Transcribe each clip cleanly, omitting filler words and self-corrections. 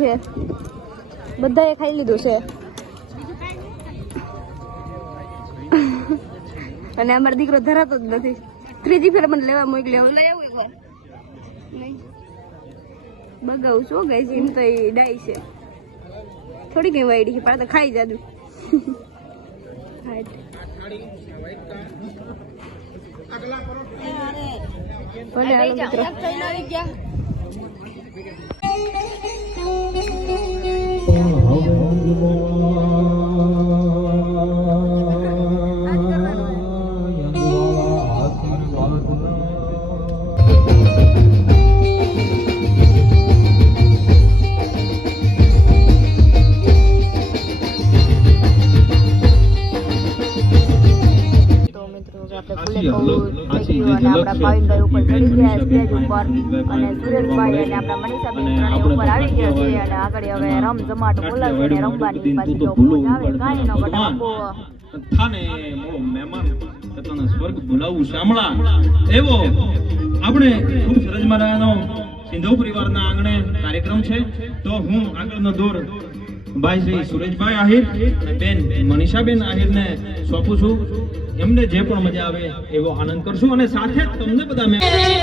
લીધું છે, બધાએ ખાઈ લીધું છે. અને અમારો દીકરો ધરાતો જ નથી. ત્રીજી ફેર મને લેવા મોકલ્યો. લઈ આવું એકવાર. નહીં બગાવું શું ગઈ છે એમ તો એ ડાય છે થોડી કઈ વાયડી છે પણ તો ખાઈ જાદુ. ભલે હાલો મિત્રો. સ્વર્ગ ભૂલાવું શામળા એવો આપણે ખૂબ સરસ મજાનો સિંધુ પરિવારના આંગણે કાર્યક્રમ છે. તો હું આગળનો દોર ભાઈ શ્રી સુરેશભાઈ આહિર અને બેન મનીષાબેન આહિરને સોંપું છું. એમને જે પણ મજા આવે એવો આનંદ કરશું અને સાથે તમને બધા મેં કરે છે.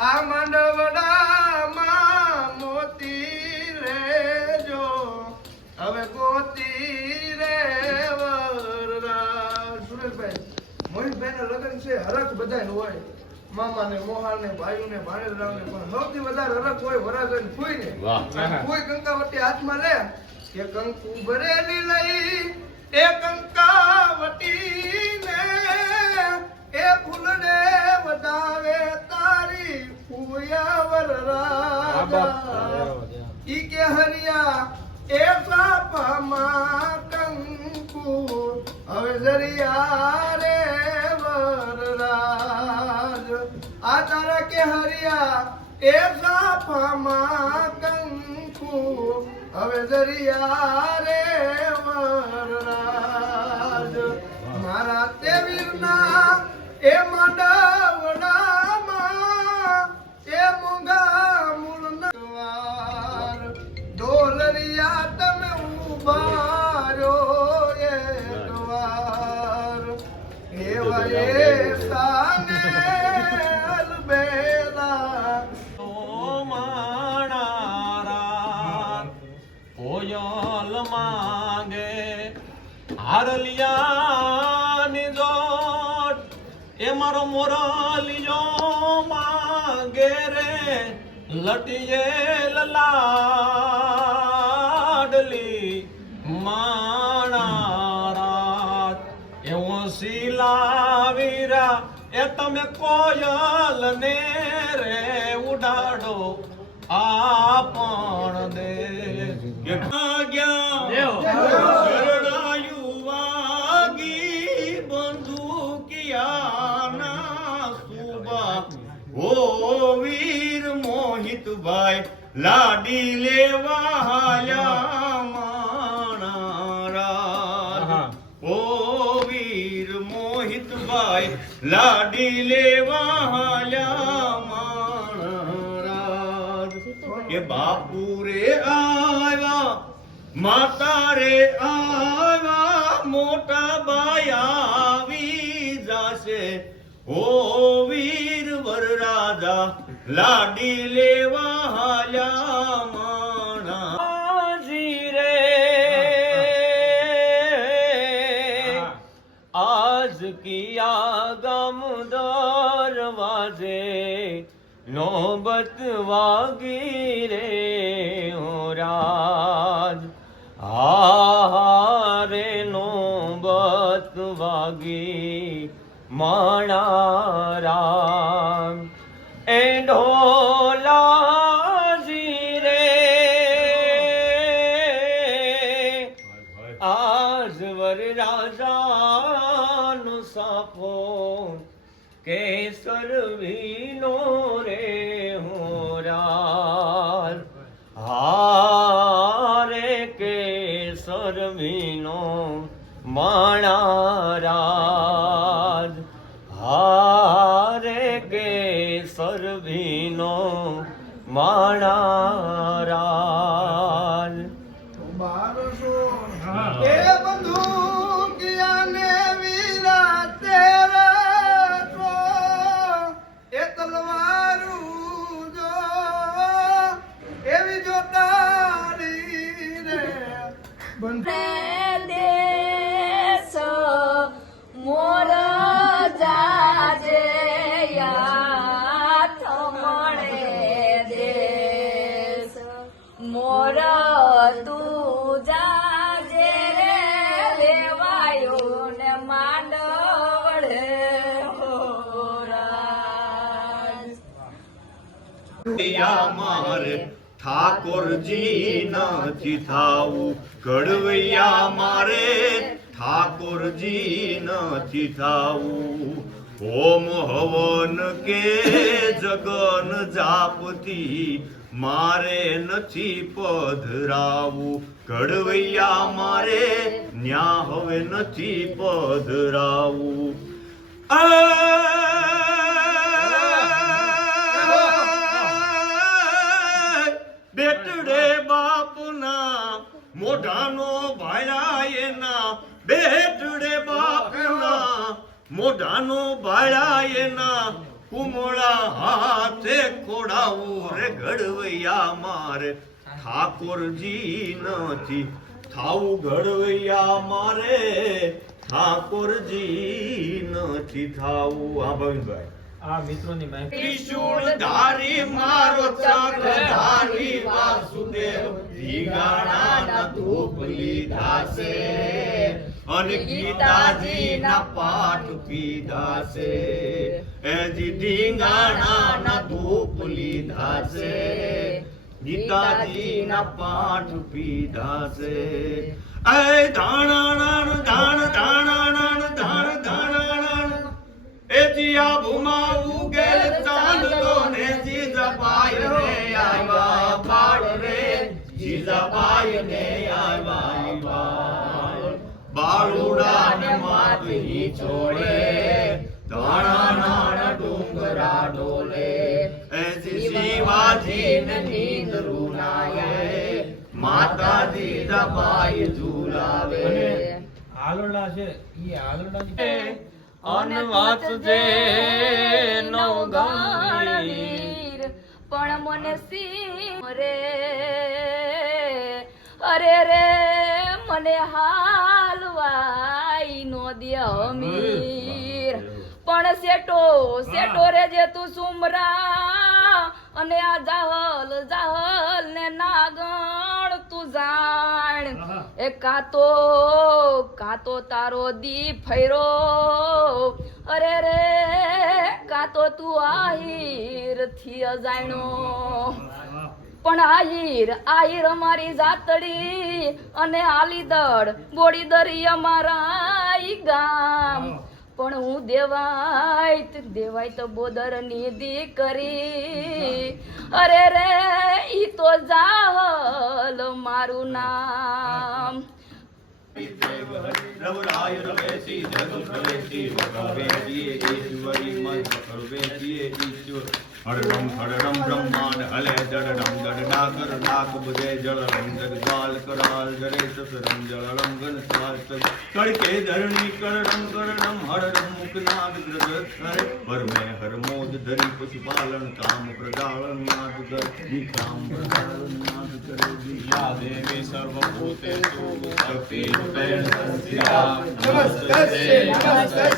આ મંડવડામાં મોતી લેજો હવે ગોતી રે વરરાજ. સુરેશભાઈ મોહિતભાઈ ના લગ્ન છે, હરખ બધા હોય, મામા ને મોહાર ને ભાઈઓ ને ભાણેજરાવ ને, પણ સૌથી વધારે હરખ હોય વરાજન ફૂઈ ને. ફૂઈ કંકાવટી હાથમાં લે કે કંકુ ભરેલી લઈ એ કંકાવટી ને એ ફૂલને વધાવે તારી ફૂયા વરરાજા. ઈ કે હરિયા એ સાપમાં કંકુ હવે જરિયા રે વરરાજ. આ તારા કે હરિયા એ સાપમાં કંકુ હવે જરિયા રે વરરાજ. મારા તે વીરના એ માંડવડામાં એ મૂંગા મૂળનવાર ડોલરિયા તમે ઉભા રહ્યો એકવાર એવા એ સાને અલબેલા માણારા કોયલ માંગે હારલિયા ની જોટ એ મારો મોરલિયો માંગે રે લટીએ લાડલી માણારાત એવો શીલાવીરા એ તમે કોયલ ને રે ઉડાડો આપણ દે કે શરણાયુ વાગી બંદૂકિયાના સુબા ઓ વીર મોહિતભાઈ લાડી લેવા હાયા ભાઈ લાડી લેવા હાલ્યા માણરાજ એ બાપુ રે આવ્યા માતા રે આવ્યા મોટા બાઈ આવી જાશે ઓ વીર વરરાજા લાડી લેવા હાલ્યા માણાજી રે આજ કિયા ગમ દરવાજે નોબત વાગી રે ઓ રાજ હારે નોબત વાગી માણા રામ એ ઢોલાજી રે આજ વરરાજાનો સાફો કેસર વીનો રે હોરાલ હારે કેસર વીનો માણા રાજ હારે કેસર વીનો માણા રાજ બારસો એ બંદૂકિયાને વીરા તેરા તો એ તલવારું જો એવી જો તારી રે બંદૂક દેશ મોર જાજે યાથ મળે દેશ મોર તું જાજે રે લેવાયો ને માંડવડે હોરાજ મારે ઠાકોરજી નથી થાવું ઘડવૈયા મારે ઠાકોરજી નથી થાવું હોમ હવન કે જગન જાપતી મારે નથી પધરાવું ઘડવૈયા મારે ન્યા હવે નથી પધરાવું બેટડે બાપના મોઢાનો ભાળા એના બેટડે બાપના મોઢાનો ભાળા એના કુમળા હાથે ખોડાવું રે ઘડવૈયા મારે ઠાકોરજી નથી થાવું ઘડવૈયા મારે ઠાકોરજી નથી થાવું આ ભવિનભાઈ આ મિત્રોની માહિતી ત્રિશૂળ ધારી મારો ચાકધારી વાસુદેવ ધીંગાણાના ધૂપ લીધા છે અને ગીતાજીના પાઠ પીધા છે એજી ધીંગાણાના ધૂપ લીધા છે ગીતાજીના પાઠ પીધા છે એ ધાણાણાણ ધાણ ધાણાણાણ ધાણ ધાણાણાણ એ જીયા ભૂમા ઉગેલ ચાંદલો ને જીજાબાઈ ને આવ્યા બાળ રે જીજાબાઈ ને આવ્યા બાળુડા ને માતની છોડે ધાણા નાણ ડુંગરા ડોલે એ શિવાજી ને નીંદ રૂનાએ માતા જીજાબાઈ ઝુલાવે આલોડા છે ઈ આલોડાની અનવાસ જે નવગામીર પણ મને સી રે અરે રે મને હાલવાઈ નો દે અમીર પણ સેટો સેટો રે જે તું સુમરા અને આ જાહલ જાહલ ને નાગણ તું જાણ એ કાતો તારો દી ફૈરો અરે રે કાતો તું આહીર થી અજાણ્યો પણ આહીર અમારી જાતડી અને આલીદળ બોડી દરી અમારા ઈ ગામ પણ હું દેવાય તો બોદર ની દીકરી અરે રે ઈ તો જાહલ મારું નામ દેવ હરિ રવરાય રવેશી જગત પ્રવેશી વગવેશીએ ઈશ્વરી મન સર્વેશીએ ઈશ્વર હરરમ બ્રહ્માંડ હલે જડરમ જડ ડાક બુધે જળરમ જગવાલ કરાલ જરે સસરમ જળરમ ગન સ્વાલ કડકે ધરણી કરણમ હરરમ મુખનાદ ગ્રજ હરે હરમે હરમોદ ધરી પશુપાલન કામ પ્રદાળન નાદ કર વિક્રામ પ્રદાળન નાદ કરે યા દેવી સર્વભૂતેષુ શક્તિ રૂપેણ સંસ્થિતા નમસ્તે નમસ્તે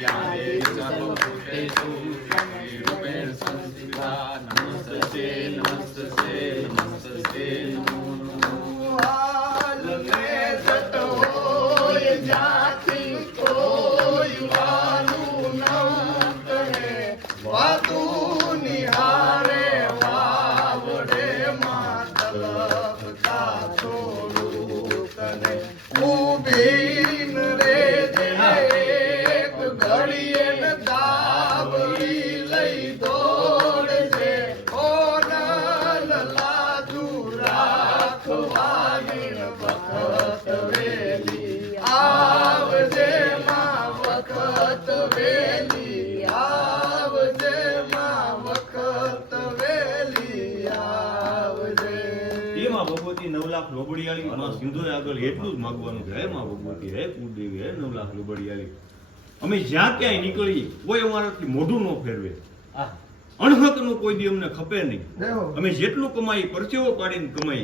યા દેવી સર્વભૂતેષુ શક્તિ રૂપેણ સંસ્થિતા નમસ્તે નમો નમો હાલને જટ હોય જાતી કોઈ વાનું ન કરે વાતું નિહારે વાવડે માતલકતા છોડું તને ઊભી ન રેજે એક ઘડીએ ન દાબડી લઈ દોડજે ઓ નલ લાજુ રાખવાની વખત વેલી આવજે માં વખત વેલી આવજે માં વખત વેલી આવજે એમાં ભગવતી 9 લાખ લોબડિયાળી માં સિંધુએ આગળ એટલું જ માંગવાનું કે હે માં ભગવતી હે કુળદેવી હે 9 લાખ લોબડિયાળી અમે જ્યાં ક્યાંય નીકળીએ કોઈ અમારાથી મોઢું ન ફેરવે અણહકનું કોઈ દી અમને ખપે નહીં દેહો અમે જેટલું કમાઈ પરસેવો પાડીને કમાઈ